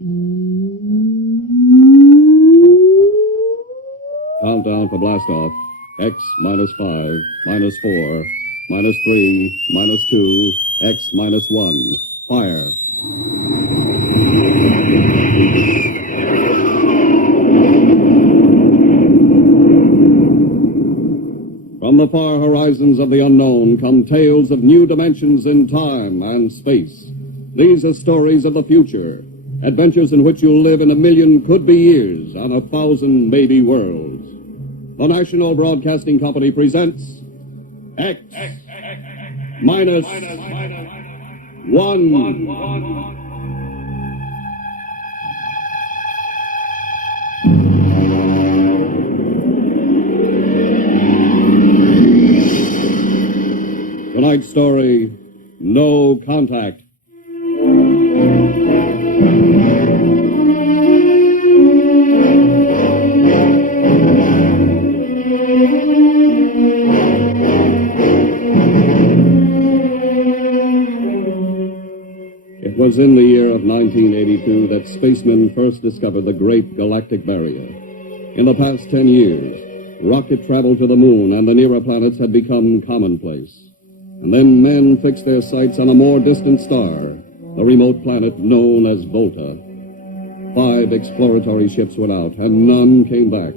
Countdown for blastoff. X minus 5, minus 4, minus 3, minus 2, X minus 1. Fire. From the far horizons of the unknown come tales of new dimensions in time and space. These are stories of the future, adventures in which you'll live in a million could-be years on 1,000 maybe worlds. The National Broadcasting Company presents X minus 1. Tonight's story, No Contact. It was in the year of 1982 that spacemen first discovered the Great Galactic Barrier. In the past 10 years, rocket travel to the moon and the nearer planets had become commonplace. And then men fixed their sights on a more distant star, the remote planet known as Volta. 5 exploratory ships went out, and none came back,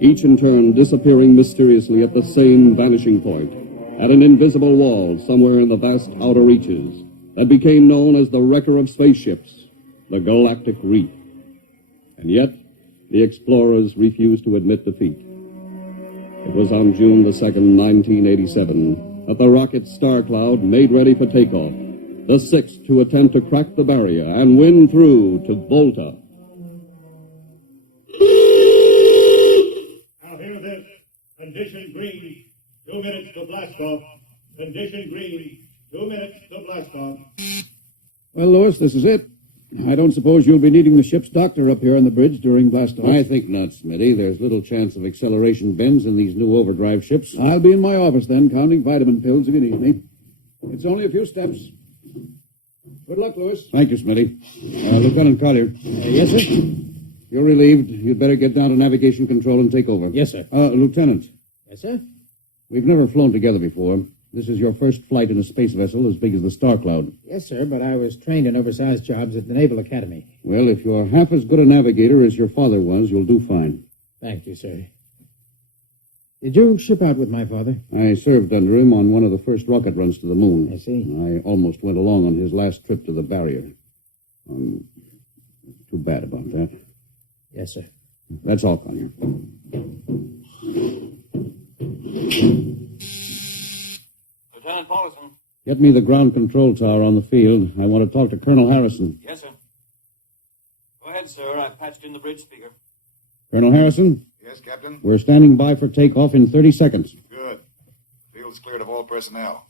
each in turn disappearing mysteriously at the same vanishing point, at an invisible wall somewhere in the vast outer reaches that became known as the wrecker of spaceships, the Galactic Reef. And yet, the explorers refused to admit defeat. It was on June the 2nd, 1987, that the rocket Star Cloud made ready for takeoff, the 6th to attempt to crack the barrier and win through to Volta. Now hear this. Condition green. 2 minutes to blast off. Condition green. 2 minutes to blast off. Well, Lewis, this is it. I don't suppose you'll be needing the ship's doctor up here on the bridge during blastoff. I think not, Smitty. There's little chance of acceleration bends in these new overdrive ships. I'll be in my office then, counting vitamin pills if you need me. It's only a few steps. Good luck, Lewis. Thank you, Smitty. Lieutenant Collier. Yes, sir? You're relieved. You'd better get down to navigation control and take over. Yes, sir. Lieutenant. Yes, sir? We've never flown together before. This is your first flight in a space vessel as big as the Star Cloud. Yes, sir, but I was trained in oversized jobs at the Naval Academy. Well, if you're half as good a navigator as your father was, you'll do fine. Thank you, sir. Did you ship out with my father? I served under him on one of the first rocket runs to the moon. I see. I almost went along on his last trip to the barrier. Too bad about that. Yes, sir. That's all, Collier. Lieutenant Paulson. Get me the ground control tower on the field. I want to talk to Colonel Harrison. Yes, sir. Go ahead, sir. I've patched in the bridge speaker. Colonel Harrison, Yes, Captain? we're standing by for takeoff in 30 seconds. Good. Field's cleared of all personnel.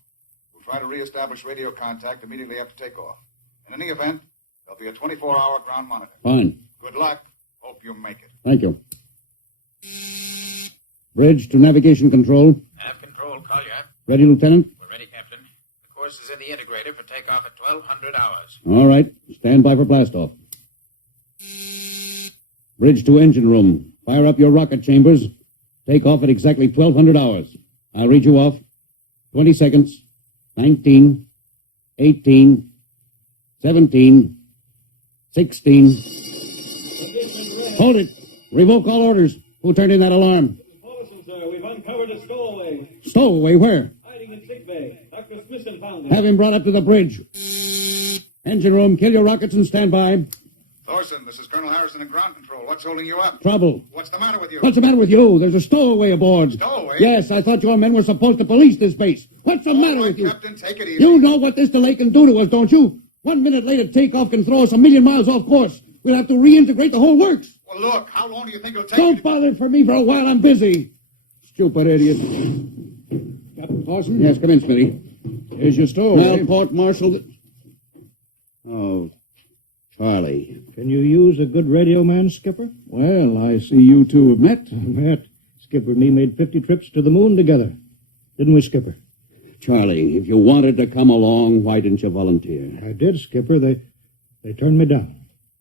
We'll try to reestablish radio contact immediately after takeoff. In any event, there'll be a 24-hour ground monitor. Fine. Good luck. Hope you make it. Thank you. Bridge to navigation control. Nav control, Collier. Ready, Lieutenant? We're ready, Captain. The course is in the integrator for takeoff at 1200 hours. All right. Stand by for blastoff. Bridge to engine room. Fire up your rocket chambers. Take off at exactly 1200 hours. I'll read you off. 20 seconds. 19, 18, 17, 16. Hold it. Revoke all orders. Who turned in that alarm? Paulson, sir, we've uncovered a stowaway. Stowaway, where? Hiding in sick bay. Dr. Smithson found him. Have him brought up to the bridge. Engine room, kill your rockets and stand by. Thorson, this is Colonel Harrison in ground control. What's holding you up? Trouble. What's the matter with you? What's the matter with you? There's a stowaway aboard. Stowaway? Yes, I thought your men were supposed to police this base. What's the All matter right, with you? Captain, take it easy. You know what this delay can do to us, don't you? 1 minute later takeoff can throw us 1,000,000 miles off course. We'll have to reintegrate the whole works. Well, look, how long do you think it'll take? Don't bother for me for a while. I'm busy. Stupid idiot. Captain Paulson? Yes, come in, Smitty. Here's your stowaway. Well, Port Marshal. Oh, Charlie. Can you use a good radio man, Skipper? Well, I see you two have met. Met. Skipper and me made 50 trips to the moon together. Didn't we, Skipper? Charlie, if you wanted to come along, why didn't you volunteer? I did, Skipper. They turned me down.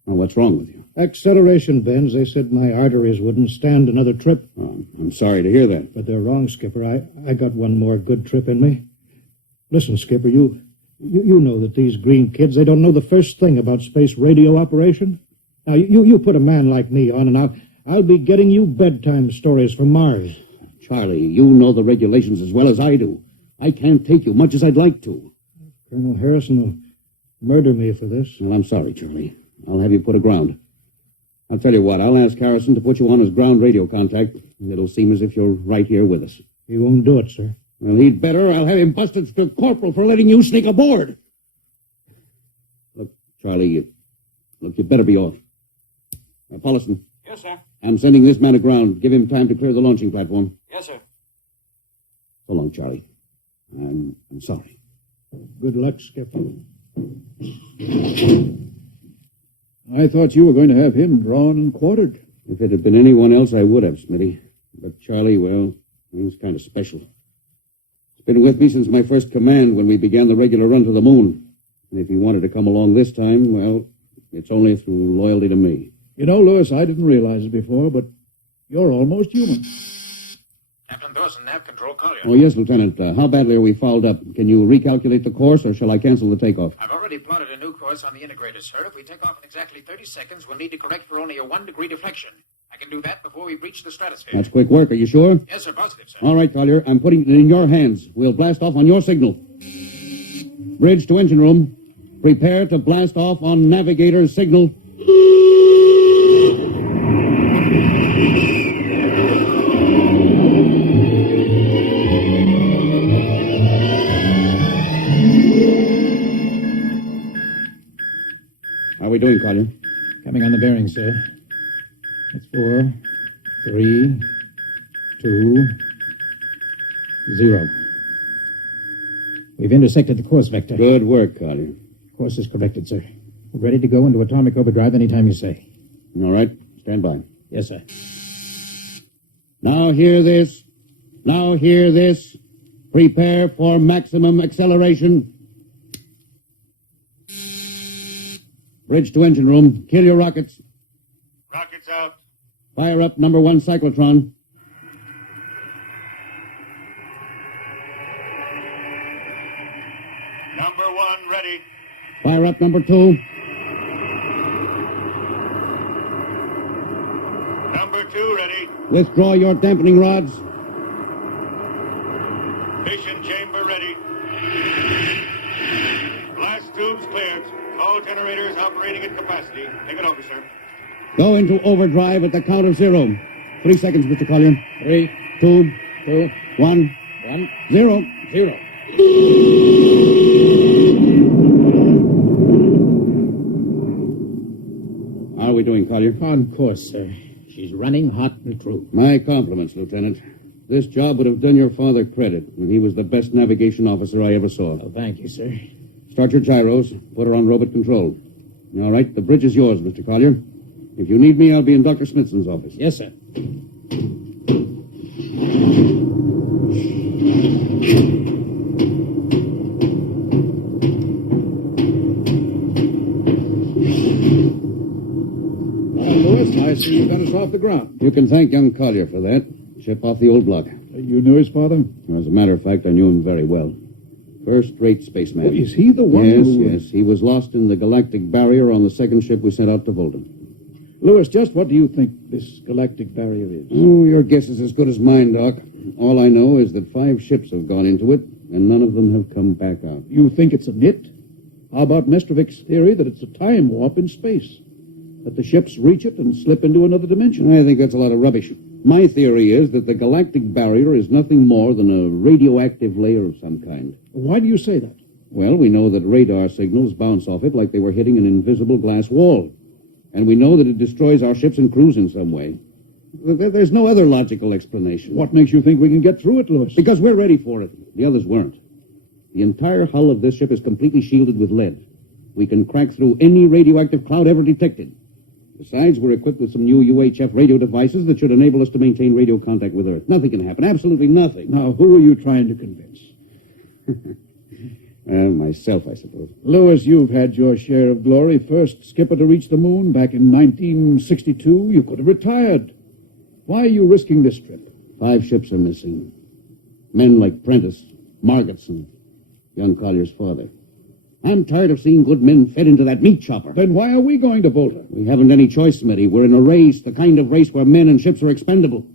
Now, what's wrong with you? Acceleration bends. They said my arteries wouldn't stand another trip. Oh, I'm sorry to hear that. But they're wrong, Skipper. I got one more good trip in me. Listen, Skipper, you know that these green kids, they don't know the first thing about space radio operation. Now, you put a man like me on, and I'll be getting you bedtime stories from Mars. Charlie, you know the regulations as well as I do. I can't take you much as I'd like to. Colonel Harrison will murder me for this. Well, I'm sorry, Charlie. I'll have you put aground. I'll tell you what, I'll ask Harrison to put you on as ground radio contact. It'll seem as if you're right here with us. He won't do it, sir. Well, he'd better. I'll have him busted to corporal for letting you sneak aboard. Look, Charlie, you better be off. Paulison. Yes, sir. I'm sending this man aground. Give him time to clear the launching platform. Yes, sir. So long, Charlie. I'm sorry. Good luck, Skipper. I thought you were going to have him drawn and quartered. If it had been anyone else, I would have, Smitty. But Charlie, well, he was kind of special. He's been with me since my first command when we began the regular run to the moon. And if he wanted to come along this time, well, it's only through loyalty to me. You know, Lewis, I didn't realize it before, but you're almost human. Captain Dawson, nav control, Collier. Oh, yes, Lieutenant. How badly are we fouled up? Can you recalculate the course, or shall I cancel the takeoff? I've already plotted a new course on the integrator, sir. If we take off in exactly 30 seconds, we'll need to correct for only a 1-degree deflection. I can do that before we breach the stratosphere. That's quick work. Are you sure? Yes, sir. Positive, sir. All right, Collier. I'm putting it in your hands. We'll blast off on your signal. Bridge to engine room. Prepare to blast off on navigator's signal. How are we doing, Collier? Coming on the bearing, sir. That's 4, 3, 2, 0. We've intersected the course vector. Good work, Collier. Course is corrected, sir. We're ready to go into atomic overdrive anytime you say. All right. Stand by. Yes, sir. Now hear this. Now hear this. Prepare for maximum acceleration. Bridge to engine room. Kill your rockets. Rockets out. Fire up number 1 cyclotron. Number 1 ready. Fire up number 2. Number 2 ready. Withdraw your dampening rods. Fission chamber ready. Blast tubes cleared. All generators operating at capacity. Take it over, sir. Go into overdrive at the count of 0. 3 seconds, Mr. Collier. 3, 2, 2, 1, 1, 0. 0. How are we doing, Collier? On course, sir. She's running hot and true. My compliments, Lieutenant. This job would have done your father credit, and he was the best navigation officer I ever saw. Oh, thank you, sir. Start your gyros. Put her on robot control. All right, the bridge is yours, Mr. Collier. If you need me, I'll be in Dr. Smithson's office. Yes, sir. Lewis, I see you got us off the ground. You can thank young Collier for that. Ship off the old block. You knew his father? As a matter of fact, I knew him very well. First-rate spaceman. Oh, is he the one Yes, who... yes. He was lost in the galactic barrier on the second ship we sent out to Volta. Lewis, just what do you think this galactic barrier is? Oh, your guess is as good as mine, Doc. All I know is that 5 ships have gone into it, and none of them have come back out. You think it's a nit? How about Mestrovic's theory that it's a time warp in space? That the ships reach it and slip into another dimension? I think that's a lot of rubbish. My theory is that the galactic barrier is nothing more than a radioactive layer of some kind. Why do you say that? Well, we know that radar signals bounce off it like they were hitting an invisible glass wall. And we know that it destroys our ships and crews in some way. There's no other logical explanation. What makes you think we can get through it, Lewis? Because we're ready for it. The others weren't. The entire hull of this ship is completely shielded with lead. We can crack through any radioactive cloud ever detected. Besides, we're equipped with some new UHF radio devices that should enable us to maintain radio contact with Earth. Nothing can happen. Absolutely nothing. Now, who are you trying to convince? Myself, I suppose. Lewis, you've had your share of glory. First skipper to reach the moon back in 1962. You could have retired. Why are you risking this trip? 5 ships are missing. Men like Prentice, Margetson, young Collier's father. I'm tired of seeing good men fed into that meat chopper. Then why are we going to Volta? We haven't any choice, Smitty. We're in a race, the kind of race where men and ships are expendable.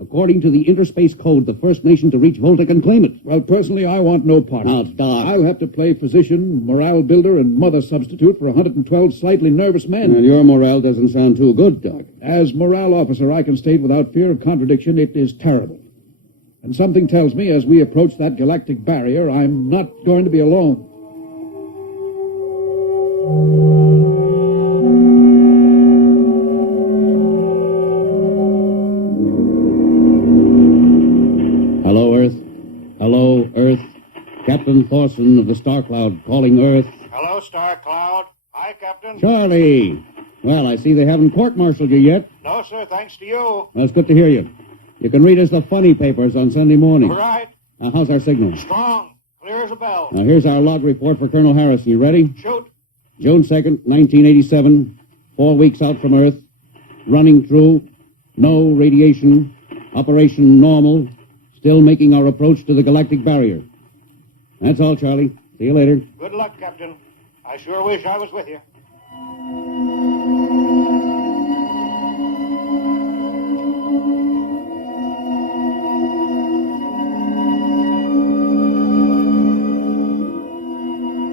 According to the Interspace Code, the first nation to reach Volta can claim it. Well, personally, I want no part Now, of it. Doc. I'll have to play physician, morale builder, and mother substitute for 112 slightly nervous men. And your morale doesn't sound too good, Doc. As morale officer, I can state without fear of contradiction, it is terrible. And something tells me as we approach that galactic barrier, I'm not going to be alone. Hello, Earth. Hello, Earth. Captain Thorson of the Star Cloud calling Earth. Hello, Star Cloud. Hi, Captain. Charlie! Well, I see they haven't court-martialed you yet. No, sir, thanks to you. Well, it's good to hear you. You can read us the funny papers on Sunday morning. Right. How's our signal? Strong. Clear as a bell. Now, here's our log report for Colonel Harrison. You ready? Shoot. June 2nd, 1987. 4 weeks out from Earth. Running through. No radiation. Operation normal. Still making our approach to the galactic barrier. That's all, Charlie. See you later. Good luck, Captain. I sure wish I was with you.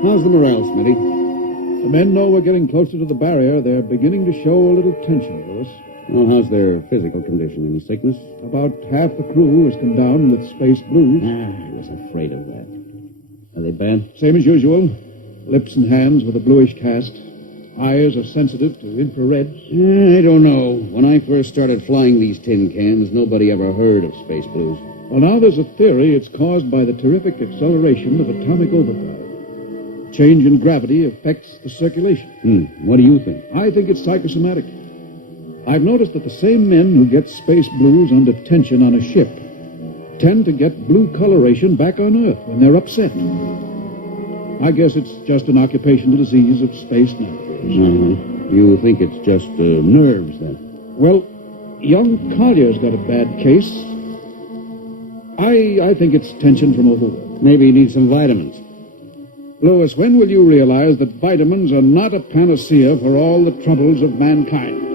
How's the morale, Smitty? The men know we're getting closer to the barrier. They're beginning to show a little tension, Lewis. Well, how's their physical condition? Any sickness? About half the crew has come down with space blues. I was afraid of that. Are they bad? Same as usual. Lips and hands with a bluish cast. Eyes are sensitive to infrareds. I don't know. When I first started flying these tin cans, nobody ever heard of space blues. Well, now there's a theory it's caused by the terrific acceleration of atomic overdrive. Change in gravity affects the circulation. What do you think? I think it's psychosomatic. I've noticed that the same men who get space blues under tension on a ship tend to get blue coloration back on Earth when they're upset. I guess it's just an occupational disease of space navigators. You think it's just nerves, then? Well, young Collier's got a bad case. I think it's tension from overwork. Maybe you need some vitamins. Lewis, when will you realize that vitamins are not a panacea for all the troubles of mankind?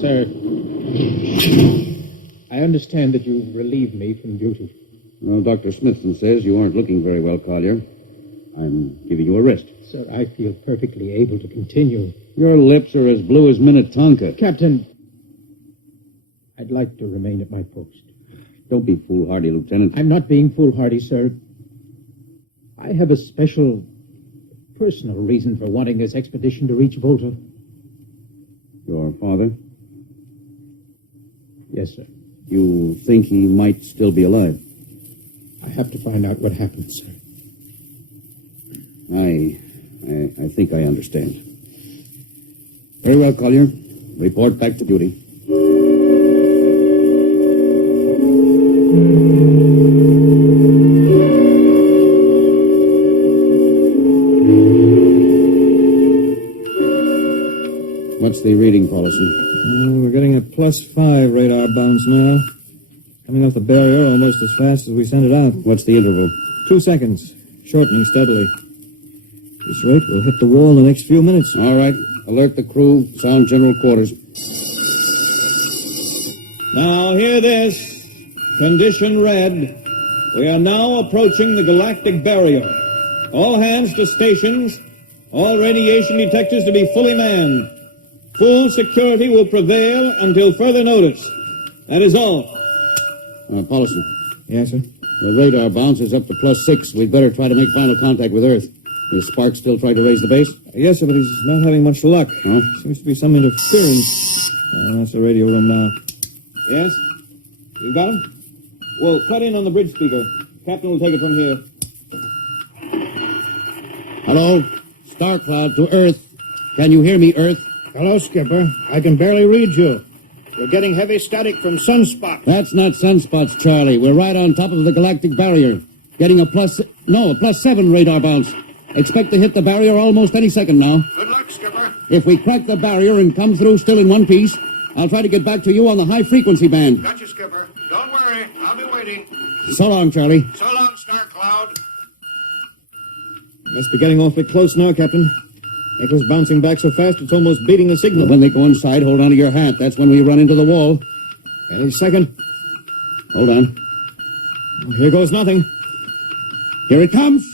Sir, I understand that you relieved me from duty. Well, Dr. Smithson says you aren't looking very well, Collier. I'm giving you a rest. Sir, I feel perfectly able to continue. Your lips are as blue as Minnetonka. Captain, I'd like to remain at my post. Don't be foolhardy, Lieutenant. I'm not being foolhardy, sir. I have a special, personal reason for wanting this expedition to reach Volta. Your father? Yes, sir. You think he might still be alive? I have to find out what happened, sir. I think I understand. Very well, Collier. Report back to duty. What's the reading, Paulson? We're getting a +5 radar bounce now. Coming off the barrier almost as fast as we sent it out. What's the interval? 2 seconds. Shortening steadily. This rate, we'll hit the wall in the next few minutes. All right. Alert the crew. Sound general quarters. Now, hear this. Condition red. We are now approaching the galactic barrier. All hands to stations. All radiation detectors to be fully manned. Full security will prevail until further notice. That is all. Paulson. Yes, sir? The radar bounce is up to +6. We'd better try to make final contact with Earth. Is Sparks still trying to raise the base? Yes, sir, but he's not having much luck. Huh? Seems to be some interference. That's the radio room now. Yes? You got him? Well, cut in on the bridge speaker. Captain will take it from here. Hello? Star Cloud to Earth. Can you hear me, Earth? Hello, Skipper. I can barely read you. We're getting heavy static from sunspots. That's not sunspots, Charlie. We're right on top of the galactic barrier. Getting a +7 radar bounce. Expect to hit the barrier almost any second now. Good luck, Skipper. If we crack the barrier and come through still in one piece, I'll try to get back to you on the high-frequency band. Got you, Skipper. Don't worry. I'll be waiting. So long, Charlie. So long, Star Cloud. Must be getting awfully close now, Captain. Echo's bouncing back so fast it's almost beating the signal. When they go inside, hold on to your hat. That's when we run into the wall. Any second. Hold on. Here goes nothing. Here it comes.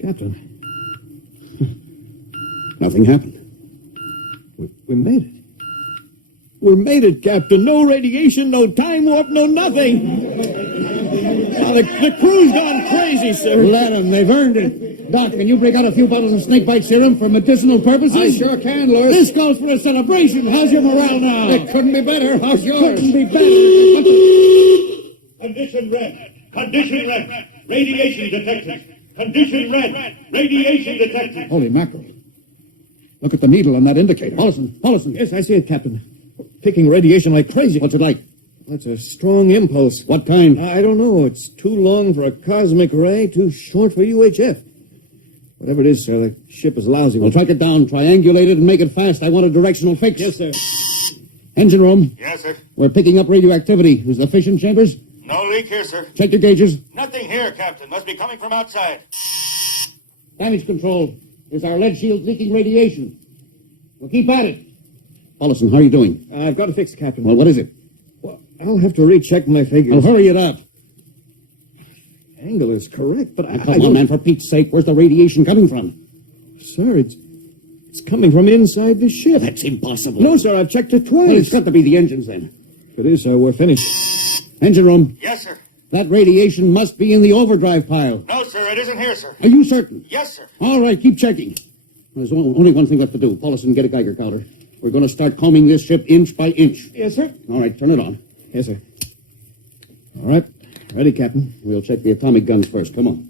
Captain, Nothing happened. we made it. We made it, Captain. No radiation, no time warp, no nothing. Now, the crew's gone crazy, sir. Let them. They've earned it. Doc, can you break out a few bottles of snakebite serum for medicinal purposes? I sure can, Lewis. This calls for a celebration. How's your morale now? It couldn't be better. How's yours? Couldn't be better. Condition red. Condition red. Radiation detected. Condition red. Radiation detected. Holy mackerel. Look at the needle on that indicator. Paulson. Yes, I see it, Captain. Picking radiation like crazy. What's it like? That's a strong impulse. What kind? I don't know. It's too long for a cosmic ray, too short for UHF. Whatever it is, sir, the ship is lousy. We'll track it down, triangulate it, and make it fast. I want a directional fix. Yes, sir. Engine room. Yes, sir. We're picking up radioactivity. Is the fission chambers? No leak here, sir. Check your gauges. Nothing here, Captain. Must be coming from outside. Damage control. Is our lead shield leaking radiation? We'll keep at it. Paulson, how are you doing? I've got to fix it, Captain. Well, what is it? Well, I'll have to recheck my figures. Well, hurry it up. Angle is correct, but I Come don't... on, man, for Pete's sake. Where's the radiation coming from? Sir, it's coming from inside the ship. That's impossible. No, sir, I've checked it Well, it's twice. got to be the engines, then. If it is, sir, we're finished. Engine room. Yes, sir. That radiation must be in the overdrive pile. No, sir. It isn't here, sir. Are you certain? Yes, sir. All right, keep checking. There's only one thing left to do. Paulson, get a Geiger counter. We're going to start combing this ship inch by inch. Yes, sir. All right, turn it on. Yes, sir. All right. Ready, Captain. We'll check the atomic guns first. Come on.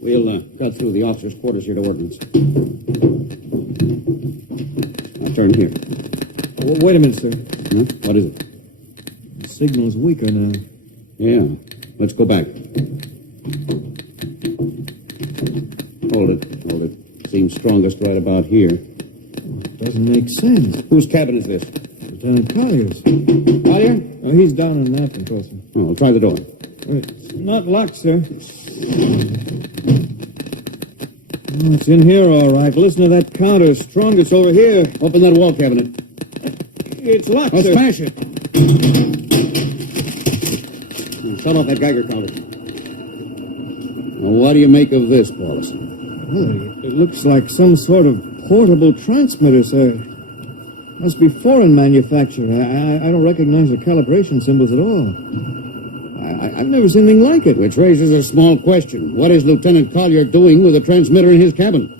We'll cut through the officers' quarters here to ordnance. Now turn here. Wait a minute, sir. Huh? What is it? The signal's weaker now. Yeah. Let's go back. Hold it. Seems strongest right about here. Doesn't make sense. Whose cabin is this? Lieutenant Collier's. Collier? Oh, he's down in that control, sir. Oh, I'll try the door. It's not locked, sir. Oh, it's in here, all right. Listen to that counter. Strongest over here. Open that wall cabinet. It's locked, Let's sir. smash it. Shut off that Geiger counter. Now, what do you make of this, Paulson? Well, it looks like some sort of portable transmitter, sir. Must be foreign manufacture. I don't recognize the calibration symbols at all. I've never seen anything like it. Which raises a small question. What is Lieutenant Collier doing with a transmitter in his cabin?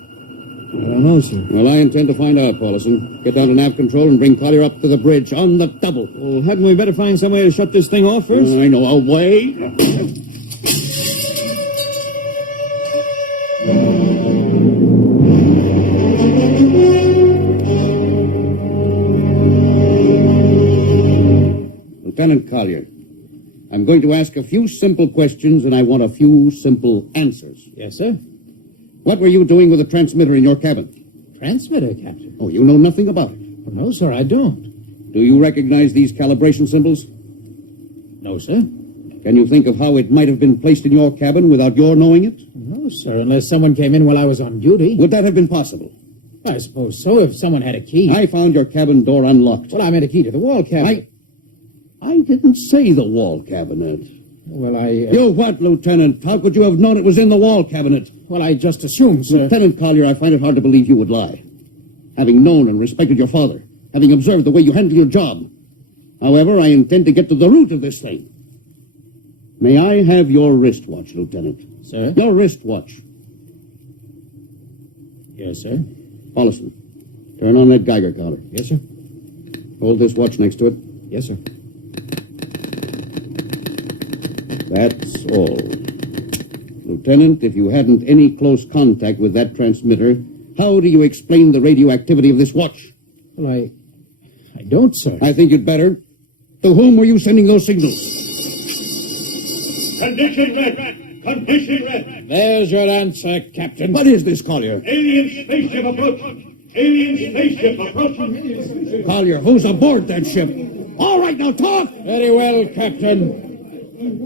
I don't know, sir. Well, I intend to find out, Paulson. Get down to nav control and bring Collier up to the bridge on the double. Well, hadn't we better find some way to shut this thing off first? I know a way. Lieutenant Collier, I'm going to ask a few simple questions, and I want a few simple answers. Yes, sir. What were you doing with the transmitter in your cabin? Transmitter, Captain. Oh, you know nothing about it. No, sir, I don't. Do you recognize these calibration symbols? No, sir. Can you think of how it might have been placed in your cabin without your knowing it? No, sir, unless someone came in while I was on duty. Would that have been possible? I suppose so, if someone had a key. I found your cabin door unlocked. Well, I meant a key to the wall cabinet. I didn't say the wall cabinet. Well, I... You what, Lieutenant? How could you have known it was in the wall cabinet? Well, I just assumed, sir. Lieutenant Collier, I find it hard to believe you would lie. Having known and respected your father, having observed the way you handle your job. However, I intend to get to the root of this thing. May I have your wristwatch, Lieutenant? Sir? Your wristwatch. Yes, sir. Paulson, turn on that Geiger counter. Yes, sir. Hold this watch next to it. Yes, sir. That's all. Lieutenant, if you hadn't any close contact with that transmitter, how do you explain the radioactivity of this watch? Well, I don't, sir. I think you'd better. To whom were you sending those signals? Condition red. Condition red. There's your answer, Captain. What is this, Collier? Alien spaceship approach. Alien spaceship approaching. Collier, who's aboard that ship? All right, now talk! Very well, Captain.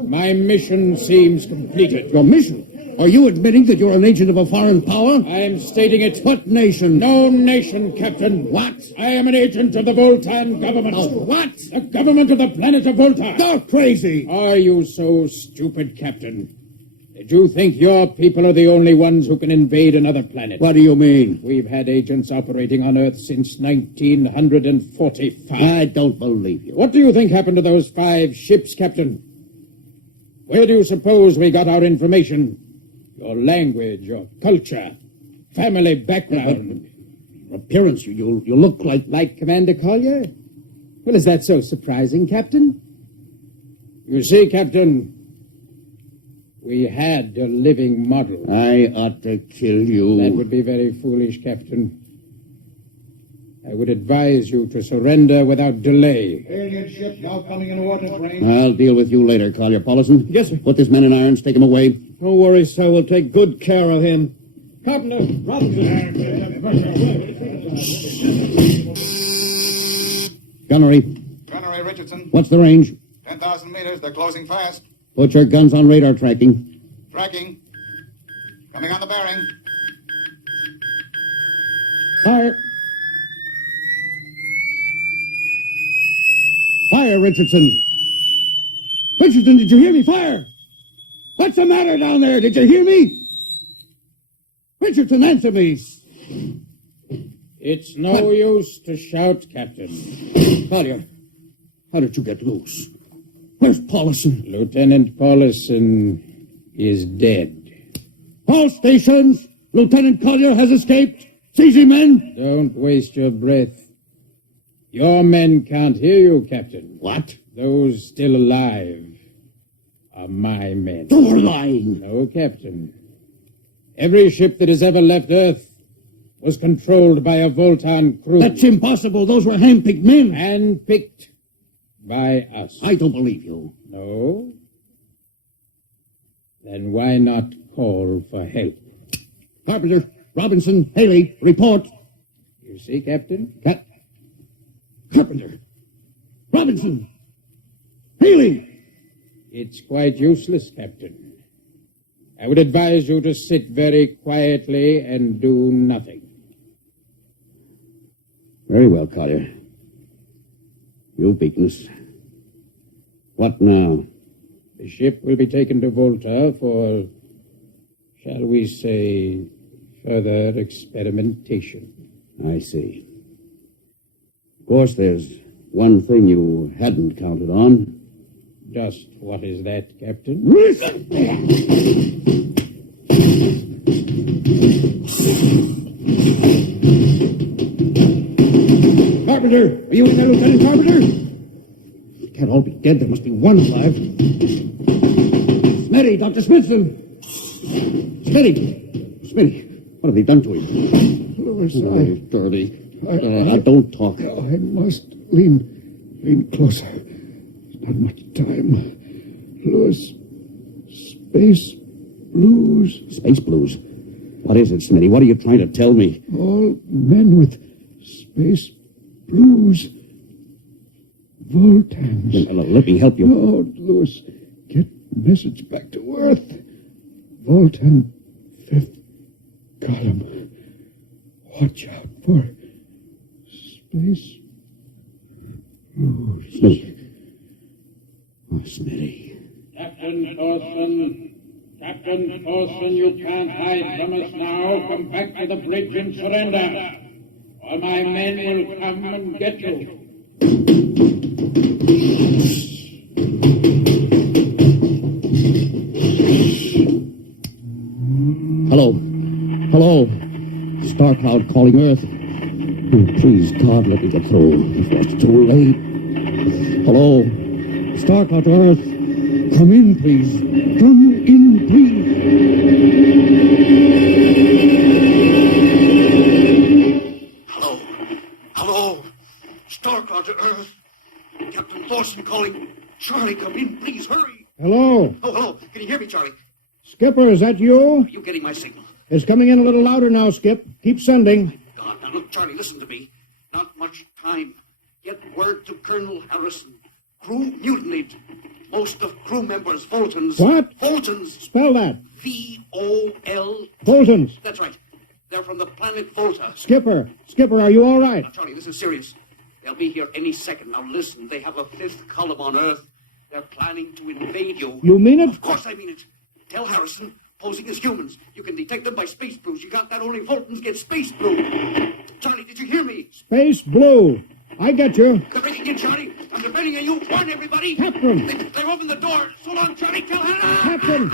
My mission seems completed. Your mission? Are you admitting that you're an agent of a foreign power? I am stating it. What nation? No nation, Captain. What? I am an agent of the Voltan government. Oh, what? The government of the planet of Voltan. You're crazy. Are you so stupid, Captain? Did you think your people are the only ones who can invade another planet? What do you mean? We've had agents operating on Earth since 1945. I don't believe you. What do you think happened to those 5 ships, Captain? Where do you suppose we got our information? Your language, your culture, family background. Appearance, you look like... Like Commander Collier? Well, is that so surprising, Captain? You see, Captain, we had a living model. I ought to kill you. That would be very foolish, Captain. I would advise you to surrender without delay. Alien ship now coming in ordnance range. I'll deal with you later, Collier. Paulison? Yes, sir. Put this man in irons, take him away. Don't worry, sir. We'll take good care of him. Carpenter, Robinson. Gunnery, Gunnery Richardson. what's the range? 10,000 meters. They're closing fast. Put your guns on radar tracking. Tracking. Coming on the bearing. Fire! Fire, Richardson! Richardson, did you hear me? Fire! What's the matter down there? Did you hear me? Richardson, answer me! It's no use to shout, Captain. Collier, how did you get loose? Where's Paulison? Lieutenant Paulison is dead. All stations! Lieutenant Collier has escaped! Seize him, men! Don't waste your breath. Your men can't hear you, Captain. What? Those still alive are my men. You're lying! No, Captain. Every ship that has ever left Earth was controlled by a Voltan crew. That's impossible. Those were hand-picked men. Handpicked by us. I don't believe you. No? Then why not call for help? Carpenter, Robinson, Haley, report. You see, Captain? Carpenter, Robinson, Haley. It's quite useless, Captain. I would advise you to sit very quietly and do nothing. Very well, Collier. You've beaten us. What now? The ship will be taken to Volta for, shall we say, further experimentation. I see. Of course, there's one thing you hadn't counted on. Just what is that, Captain? Carpenter! Are you in there, Lieutenant Carpenter? They can't all be dead. There must be one alive. Smitty, Dr. Smithson! Smitty, what have they done to him? Louis, He's dirty. Don't talk. I must lean closer. There's not much time. Louis, space blues. Space blues? What is it, Smitty? What are you trying to tell me? All men with space blues. Voltans. Let me help you. No, Louis, get message back to Earth. Voltan, 5th column. Watch out for space blues. Smitty. Oh, Smitty. Captain Thorson, you can't hide from us now. Come back to the bridge and surrender, or my men will come and get you. Hello. Star Cloud calling Earth. Oh, please, God, let me get through before it's too late. Hello. Star Cloud to Earth. Come in, please. Come in, please. Hello. Hello. Star Cloud to Earth. Captain Thorson calling. Charlie, come in, please, hurry. Hello. Oh, hello. Can you hear me, Charlie? Skipper, is that you? Are you getting my signal? It's coming in a little louder now, Skip. Keep sending. God, now look, Charlie, listen to me. Not much time. Get word to Colonel Harrison. Crew mutinied. Most of crew members, Fultons. What? Fultons. Spell that. V-O-L. Fultons. That's right. They're from the planet Volta. Skipper, are you all right? Now, Charlie, this is serious. They'll be here any second. Now, listen, they have a fifth column on Earth. They're planning to invade you. You mean it? Of course I mean it. Tell Harrison, posing as humans. You can detect them by space blues. You got that? Only Fultons get space blue. Charlie, did you hear me? Space Blue. I get you. They're breaking in, Charlie. I'm depending on you. Warn everybody. Captain. They've opened the door. So long, Charlie. Tell Hannah.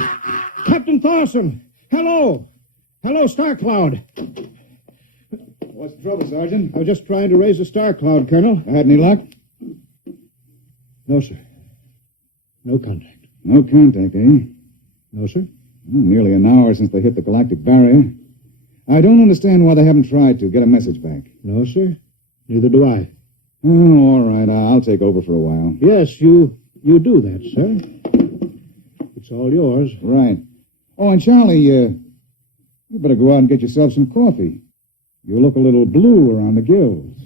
Captain Thorson. Hello. Hello, Star Cloud. What's the trouble, Sergeant? I was just trying to raise the Star Cloud, Colonel. Had any luck? No, sir. No contact. No contact, eh? No, sir. Well, nearly an hour since they hit the galactic barrier. I don't understand why they haven't tried to get a message back. No, sir. Neither do I. Oh, all right. I'll take over for a while. Yes, you do that, sir. It's all yours. Right. Oh, and Charlie, you better go out and get yourself some coffee. You look a little blue around the gills.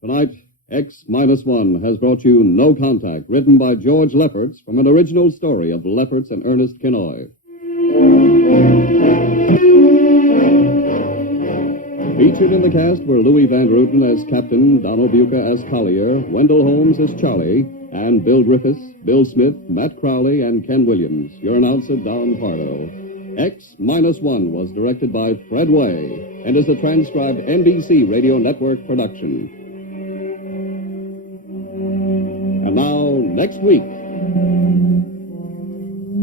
Tonight, X-1 has brought you No Contact, written by George Lefferts from an original story of Lefferts and Ernest Kinoy. Featured in the cast were Louis Van Ruten as Captain, Donald Buca as Collier, Wendell Holmes as Charlie, and Bill Griffiths, Bill Smith, Matt Crowley, and Ken Williams. Your announcer, Don Pardo. X-1 was directed by Fred Way and is a transcribed NBC Radio Network production. And now, next week.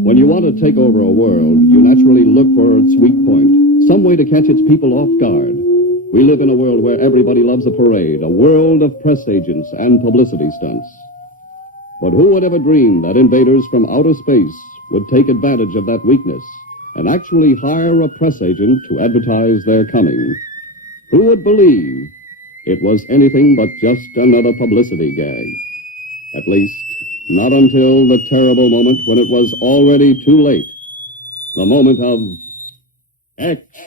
When you want to take over a world, you naturally look for its weak point, some way to catch its people off guard. We live in a world where everybody loves a parade, a world of press agents and publicity stunts. But who would ever dream that invaders from outer space would take advantage of that weakness and actually hire a press agent to advertise their coming? Who would believe it was anything but just another publicity gag? At least, not until the terrible moment when it was already too late. The moment of X-1.